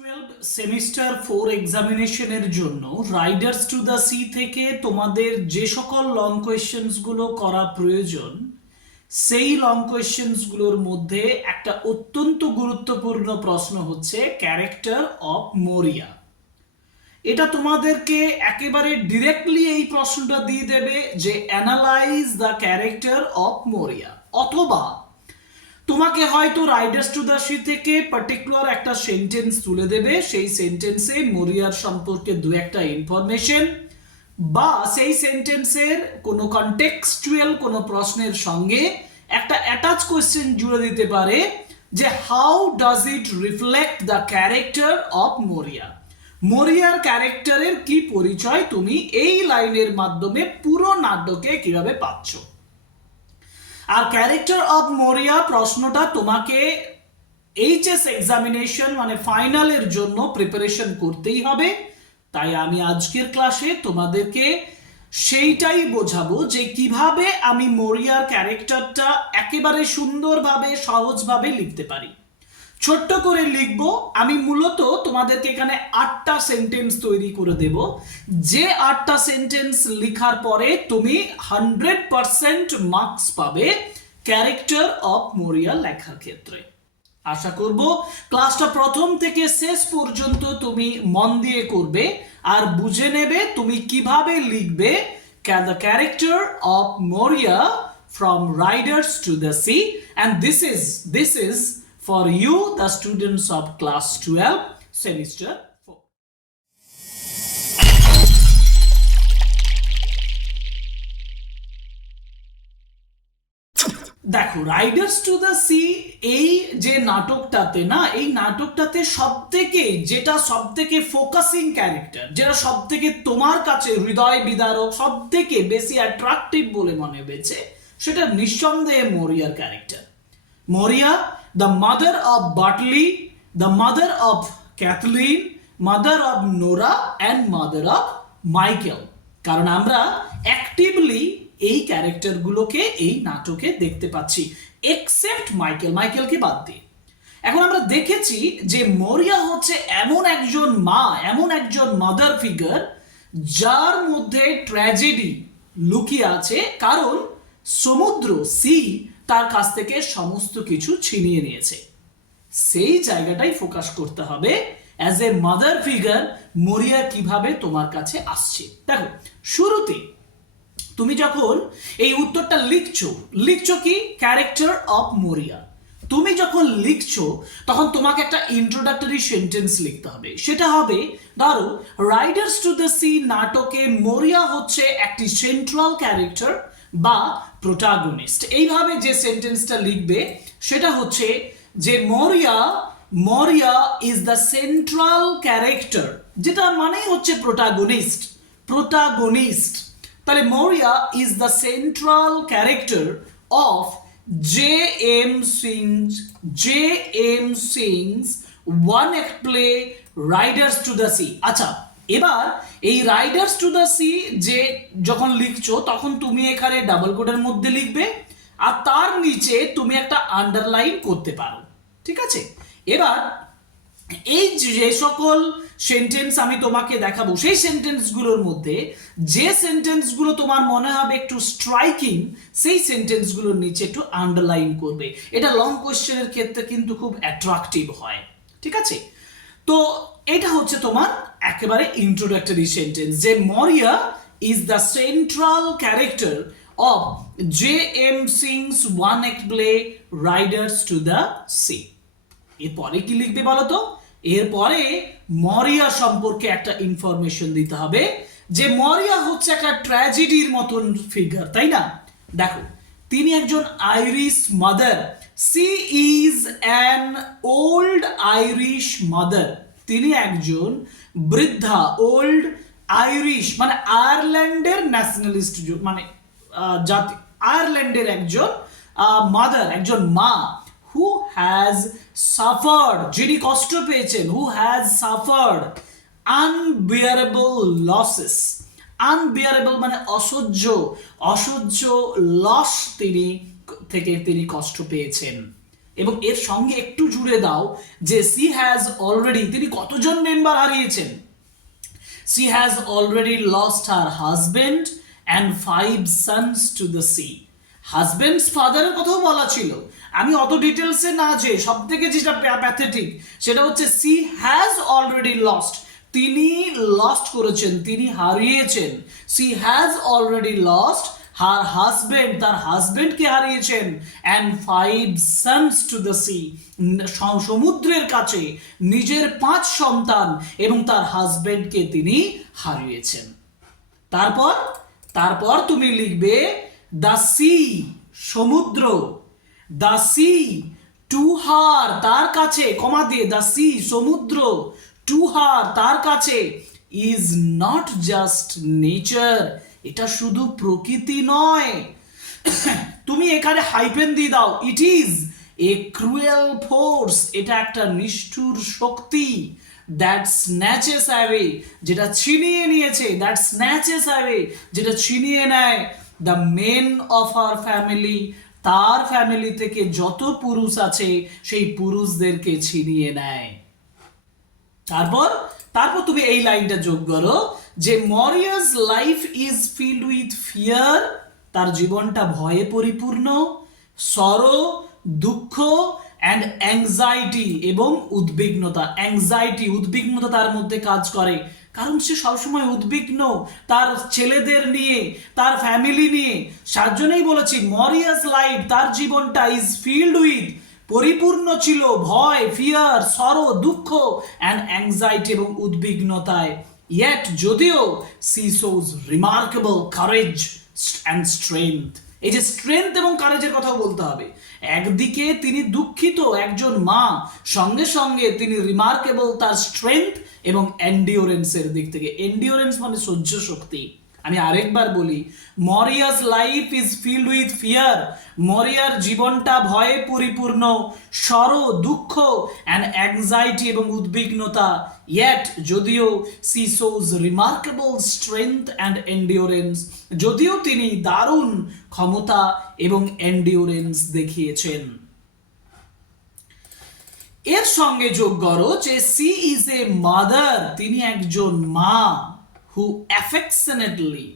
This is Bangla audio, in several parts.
12 সেমিস্টার 4 এক্সামিনেশনের জন্য রাইডার্স টু দ্য সি থেকে তোমাদের যে সকল লং কোয়েশ্চেন্সগুলো করা প্রয়োজন সেই লং কোয়েশ্চেন্সগুলোর মধ্যে একটা অত্যন্ত গুরুত্বপূর্ণ প্রশ্ন হচ্ছে ক্যারেক্টার অফ মরিয়া। এটা তোমাদেরকে একেবারে ডিরেক্টলি এই প্রশ্নটা দিয়ে দেবে যে অ্যানালাইজ দ্য ক্যারেক্টার অফ মরিয়া, অথবা তোমাকে হয়তো রাইডার্স টু দ্য সি থেকে পার্টিকুলার একটা সেন্টেন্স তুলে দেবে, সেই সেন্টেন্সে মরিয়ার সম্পর্কে দু একটা ইনফরমেশন বা সেই সেন্টেন্সের কোনো কনটেক্সচুয়াল কোনো প্রশ্নের সঙ্গে একটা অ্যাটাচ কোয়েশ্চেন জুড়ে দিতে পারে যে how does it reflect the character of মরিয়া। মরিয়ার ক্যারেক্টারের কি পরিচয় তুমি এই লাইনের মাধ্যমে পুরো নাটকে কিভাবে পাচ্ছ। আর ক্যারেক্টার অফ মরিয়া প্রশ্নটা তোমাকে এইচএস এক্সামিনেশন মানে ফাইনালের জন্য প্রিপারেশন করতেই হবে। তাই আমি আজকের ক্লাসে তোমাদেরকে সেইটাই বোঝাবো যে কিভাবে আমি মরিয়ার ক্যারেক্টারটা একেবারে সুন্দরভাবে সহজভাবে লিখতে পারি। ছোট্ট করে লিখবো, আমি মূলত তোমাদেরকে এখানে 8টা সেন্টেন্স তৈরি করে দেব। যে 8টা সেন্টেন্স লেখার পরে তুমি 100% মার্কস পাবে ক্যারেক্টার অফ মরিয়া লেখার ক্ষেত্রে। আশা করব ক্লাসটা প্রথম থেকে শেষ পর্যন্ত তুমি মন দিয়ে করবে আর বুঝে নেবে তুমি কিভাবে লিখবে দ্য ক্যারেক্টার অফ মরিয়া from Riders to the C. And this is for you, the students of class 12 semester 4. দেখো, রাইডার্স টু দ্য সি এই যে নাটকটাতে না, এই নাটকটাতে যেটা সব থেকে ফোকাসিং ক্যারেক্টার, যেটা সব থেকে তোমার কাছে হৃদয় বিদারক, সব থেকে বেশি অ্যাট্রাকটিভ বলে মনে হয়েছে, সেটা নিঃসন্দেহে মরিয়ার ক্যারেক্টার। মরিয়া, the mother of Bartley, the mother of Kathleen, mother of Nora and mother of Michael। কারণ আমরা অ্যাক্টিভলি এই ক্যারেক্টারগুলোকে এই নাটকে দেখতে পাচ্ছি, এক্সেপ্ট মাইকেলকে বাদ দিয়ে। এখন আমরা দেখেছি যে মরিয়া হচ্ছে এমন একজন মা, এমন একজন মাদার ফিগার যার মধ্যে ট্র্যাজেডি লুকিয়ে আছে, কারণ সমুদ্র সি তার কাছ থেকে সমস্ত কিছু ছিনিয়ে নিয়েছে। সেই জায়গাটাই ফোকাস করতে হবে। অ্যাজ এ মাদার ফিগার মরিয়া কিভাবে তোমার কাছে আসছে। দেখো, শুরুতে তুমি যখন এই উত্তরটা লিখছো কি ক্যারেক্টার অফ মরিয়া, তুমি যখন লিখছো তখন তোমাকে একটা ইন্ট্রোডাক্টরি সেন্টেন্স লিখতে হবে। সেটা হবে, ধরো রাইডার্স টু দ্য সি নাটকে মরিয়া হচ্ছে একটি সেন্ট্রাল ক্যারেক্টার বা প্রোটাগনিস্ট। এইভাবে যে সেন্টেন্সটা লিখবে সেটা হচ্ছে যে মরিয়া ইজ দ্য সেন্ট্রাল ক্যারেক্টার, যেটা মানেই হচ্ছে প্রোটাগনিস্ট। তাহলে মরিয়া is the central character of JM. Sings one act play riders to the C. আচ্ছা, এবার এই রাইডার্স টু দ্য সি যে যখন লিখছো তখন তুমি এখানে ডাবল কোটের মধ্যে লিখবে আর তার নিচে তুমি একটা আন্ডারলাইন করতে পারো, ঠিক আছে। এবার এই যে সকল সেন্টেন্স আমি তোমাকে দেখাবো, সেই সেন্টেন্সগুলোর মধ্যে যে সেন্টেন্সগুলো তোমার মনে হবে একটু স্ট্রাইকিং, সেই সেন্টেন্সগুলোর নিচে একটু আন্ডারলাইন করবে। এটা লং কোয়েশ্চেনের ক্ষেত্রে কিন্তু খুব অ্যাট্রাকটিভ হয়, ঠিক আছে। তো এটা হচ্ছে তোমার একেবারে ইন্ট্রোডাক্টরি সেন্টেন্স যে মরিয়া is the central character of JM. Sings one act play riders to the C. এরপরে কি লিখবে বলো তো? এরপরে মরিয়া সম্পর্কে একটা ইনফরমেশন দিতে হবে যে মরিয়া হচ্ছে একটা ট্র্যাজেডির মতন ফিগার, তাই না? দেখো, তিনি একজন Irish mother. She is an old Irish mother. তিনি একজন বৃদ্ধা, ওল্ড আইরিশ মানে আয়ারল্যান্ডের ন্যাশনালিস্ট, মানে জাতি, আয়ারল্যান্ডের একজন মাদার, একজন মা, who has suffered, যিনি কষ্ট পেয়েছেন, who has suffered unbearable losses। Unbearable মানে অসহ্য লস তিনি কষ্ট পেয়েছেন। এবং এর সঙ্গে একটু জুড়ে দাও যে সি হ্যাজ অলরেডি, তিনি কতজন মেম্বার হারিয়েছেন? She has already lost her husband and 5 sons to the sea. Husband's ফাদারের কথাও বলা ছিল, আমি অত ডিটেলসে না যে সব থেকে যেটা প্যাথেটিক সেটা হচ্ছে সি হ্যাজ অলরেডি লস্ট, তিনি লস্ট করেছেন, তিনি হারিয়েছেন। She has already lost her husband, তার হাজবেন্ডকে হারিয়েছেন, and 5 sons two the C, সমুদ্রের কাছে নিজের 5 সন্তান এবং তার হাজবেন্ডকে তিনি হারিয়েছেন। তারপর তারপর তুমি লিখবে দ্য সি, সমুদ্র, দ্য সি টু হার, তার কাছে, কমা দিয়ে, দ্য সি, সমুদ্র, টু হার, তার কাছে, ইজ নট জাস্ট নেচার, এটা শুধু প্রকৃতি নয়, তুমি এখানে হাইপেন দিয়ে দাও, it is a cruel force, এটা একটা নিষ্ঠুর শক্তি, দ্যাট স্ন্যাচেস অ্যাওয়ে, যেটা ছিনিয়ে নিয়েছে, দ্যাট স্ন্যাচেস অ্যাওয়ে, যেটা ছিনিয়ে নেয় the men of our family, তার ফ্যামিলি থেকে যত পুরুষ আছে সেই পুরুষদেরকে ছিনিয়ে নেয়। তারপর তারপর তুমি এই লাইনটা যোগ করো যে মরিয়াস life is filled with fear, তার জীবনটা ভয়ে পরিপূর্ণ, সরো, দুঃখ, অ্যান্ড অ্যাংজাইটি, এবং উদ্বিগ্নতা। অ্যাংজাইটি, উদ্বিগ্নতা তার মধ্যে কাজ করে, কারণ সে সবসময় উদ্বিগ্ন তার ছেলেদের নিয়ে, তার ফ্যামিলি নিয়ে। তার জন্যই বলেছি মরিয়াস লাইফ, তার জীবনটা ইজ ফিল্ড উইথ, পরিপূর্ণ ছিল ভয়, ফিয়ার, সরো, দুঃখ, অ্যান্ড অ্যাংজাইটি, এবং উদ্বিগ্নতায়। ইয়েট, যদিও she shows remarkable courage and strength, এই যে স্ট্রেংথ এবং কারেজের কথাও বলতে হবে। একদিকে তিনি দুঃখিত একজন মা, সঙ্গে সঙ্গে তিনি রিমার্কেবল তার স্ট্রেংথ এবং এন্ডিওরেন্সের দিক থেকে। এন্ডিওরেন্স মানে সহ্য শক্তি। আমি আরেকবার বলি, Maurya's life is filled with fear, মরিয়ার জীবনটা ভয়ে পরিপূর্ণ, সরো, দুঃখ, অ্যান্ড অ্যাংজাইটি, এবং উদ্বিগ্নতা। ইয়েট, যদিও she shows remarkable strength and endurance, যদিও তিনি দারুণ ক্ষমতা এবং এন্ডিওরেন্স দেখিয়েছেন। এর সঙ্গে যোগ করো যে সি ইজ এ মাদার, তিনি একজন মা, হু অ্যাফেকশনেটলি,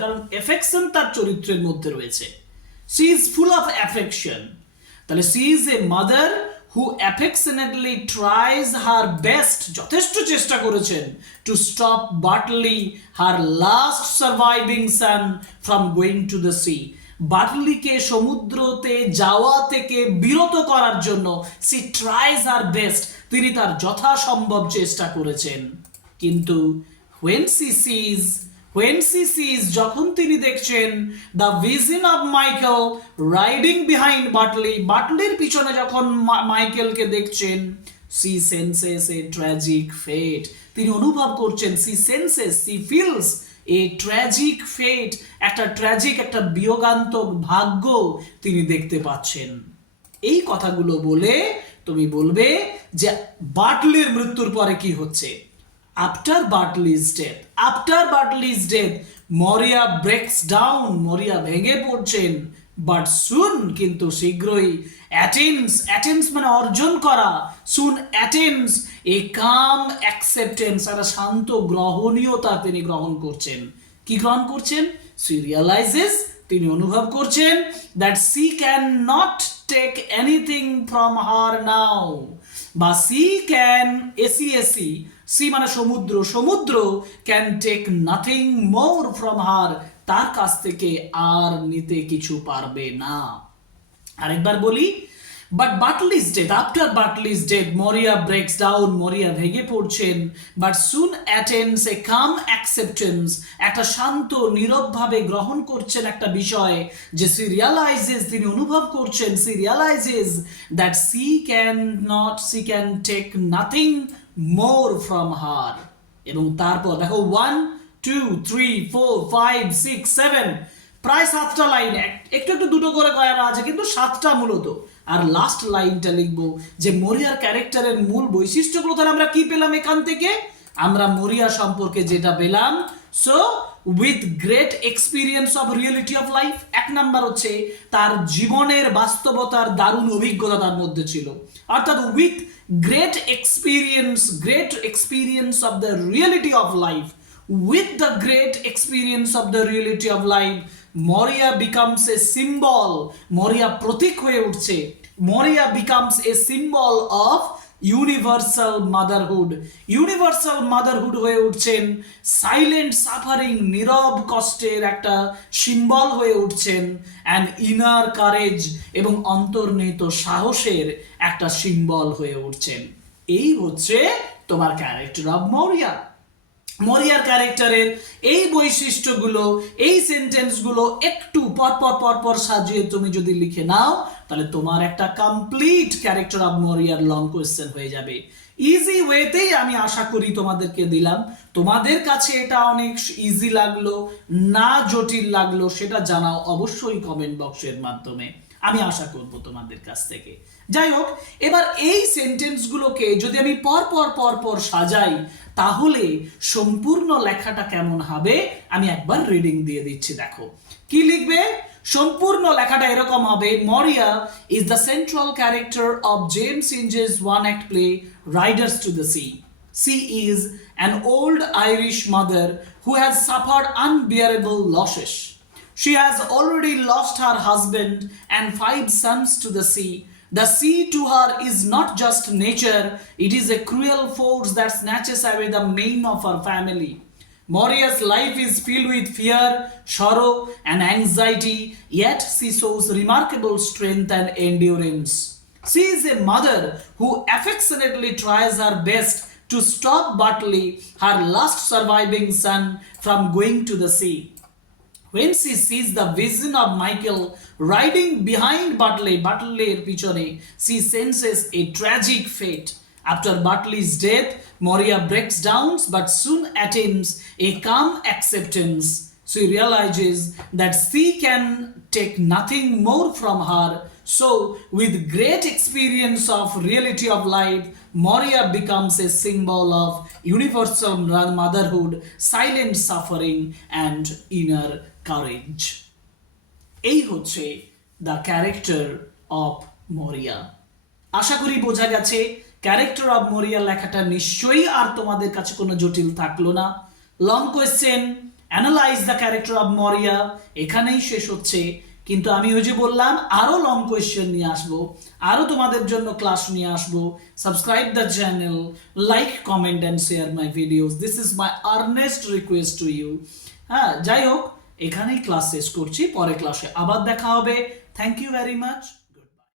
কারণ অ্যাফেকশন তার চরিত্রের মধ্যে রয়েছে, she is full of affection. তাহলে she is a mother who affectionately tries her best, যথেষ্ট চেষ্টা করেছেন, to stop Bartley her last surviving son from going to the sea, বাটলিকে সমুদ্রতে যাওয়া থেকে বিরত করার জন্য সি ট্রাইজ হার বেস্ট, তিনি তার যথাসম্ভব চেষ্টা করেছেন। কিন্তু when she sees, যখন তিনি দেখছেন the vision of Michael riding behind Bartley, বাটলির পিছনে যখন মাইকেলকে দেখছেন, she senses a tragic fate, তিনি অনুভব করছেন, she feels a tragic fate, একটা ট্র্যাজিক, একটা বিয়োগান্তক ভাগ্য তিনি দেখতে পাচ্ছেন। এই কথাগুলো বলে তুমি বলবে যে বাটলির মৃত্যুর পরে কি হচ্ছে। After Bartley's death, Moria breaks down, Moria ভেঙে পড়ছেন, but soon, কিন্তু শীঘ্রই, attains মানে অর্জন করা, soon attains a calm acceptance, একটা শান্ত গ্রহণীয়তা তিনি গ্রহণ করছেন। কি গ্রহণ করছেন? She realizes, তিনি অনুভব করছেন, that she cannot take anything from her now, বা she can, সি মানে সমুদ্র can take nothing more from her, তার কাছ থেকে আর নিতে কিছু পারবে না। আরেকবার বলি, but Bartley's death, after Bartley's death, Maurya breaks down, Maurya ভেঙে পড়ছেন, but soon attains a calm acceptance, একটা শান্ত নীরবভাবে গ্রহণ করছেন একটা বিষয়, যে সি রিয়ালাইজেস, তিনি অনুভব করছেন, she realises that she can take nothing more from her. এবং তারপর দেখো 1 2 3 4 5 6 7, প্রায় 7টা লাইন, একটু দুটো করে করা আছে, কিন্তু 7টা মূলত। আর লাস্ট লাইনটা লিখবো যে মরিয়ার ক্যারেক্টারের মূল বৈশিষ্ট্যগুলো। তাহলে আমরা কি পেলাম এখান থেকে? আমরা মরিয়া সম্পর্কে যেটা পেলাম, so with great experience of reality of life, এক নাম্বার হচ্ছে তার জীবনের বাস্তবতার দারুণ অভিজ্ঞতা তার মধ্যে ছিল, অর্থাৎ with great experience of the reality of life, with the great experience of the reality of life, Moria becomes a symbol, Moria প্রতীক হয়ে উঠছে, Moria becomes a symbol of universal motherhood, universal motherhood হয়ে উঠছেন, সাইলেন্ট সাফারিং, নীরব কষ্টের একটা সিম্বল হয়ে উঠছেন, অ্যান্ড ইনার কারেজ এবং অন্তর্নিহিত সাহসের একটা সিম্বল হয়ে উঠছেন। এই হচ্ছে তোমার ক্যারেক্টার অফ মরিয়া। মরিয়ার ক্যারেক্টারের এই বৈশিষ্ট্যগুলো, এই সেন্টেন্সগুলো একটু পরপর সাজিয়ে তুমি যদি লিখে নাও, তাহলে তোমার একটা কমপ্লিট ক্যারেক্টার অফ মরিয়ার লং কোয়েশ্চেন হয়ে যাবে। ইজি ওয়েতেই আমি আশা করি তোমাদেরকে দিলাম। তোমাদের কাছে এটা অনেক ইজি লাগলো না জটিল লাগলো সেটা জানাও অবশ্যই কমেন্ট বক্সের মাধ্যমে, আমি আশা করব তোমাদের কাছ থেকে। যাই হোক, এবার এই সেন্টেন্সগুলোকে যদি আমি পর সাজাই তাহলে সম্পূর্ণ লেখাটা কেমন হবে আমি একবার রিডিং দিয়ে দিচ্ছি, দেখো কি লিখবে। সম্পূর্ণ লেখাটা এরকম হবে, Maurya is the central character of James Synge's one act play riders to the sea. She is an old Irish mother who has suffered unbearable losses. She has already lost her husband and 5 sons to the sea. The sea to her is not just nature, it is a cruel force that snatches away the mane of her family. Moria's life is filled with fear, sorrow, and anxiety, yet she shows remarkable strength and endurance. She is a mother who affectionately tries her best to stop Bartley, her last surviving son, from going to the sea. When she sees the vision of Michael riding behind Bartley's pichone, she senses a tragic fate. After Bartley's death, Moria breaks down but soon attains a calm acceptance. She realizes that she can take nothing more from her. So, with great experience of reality of life, Moria becomes a symbol of universal motherhood, silent suffering, and inner courage. এই হচ্ছে দ্য ক্যারেক্টার অফ মরিয়া। আশা করি বোঝা গেছে ক্যারেক্টার অফ মরিয়া লেখাটা নিশ্চয়ই আর তোমাদের কাছে কোনো জটিল থাকলো না। Long question analyse the character of মরিয়া এখানেই শেষ হচ্ছে, কিন্তু আমি ওই যে বললাম আরো লং কোয়েশ্চেন নিয়ে আসবো, আরো তোমাদের জন্য ক্লাস নিয়ে আসবো। Subscribe the channel, like, comment and share my videos, this is my earnest request to you. হ্যাঁ, যাই হোক, এখানেই ক্লাস শেষ করছি, পরে ক্লাসে আবার দেখা হবে। Thank you very much.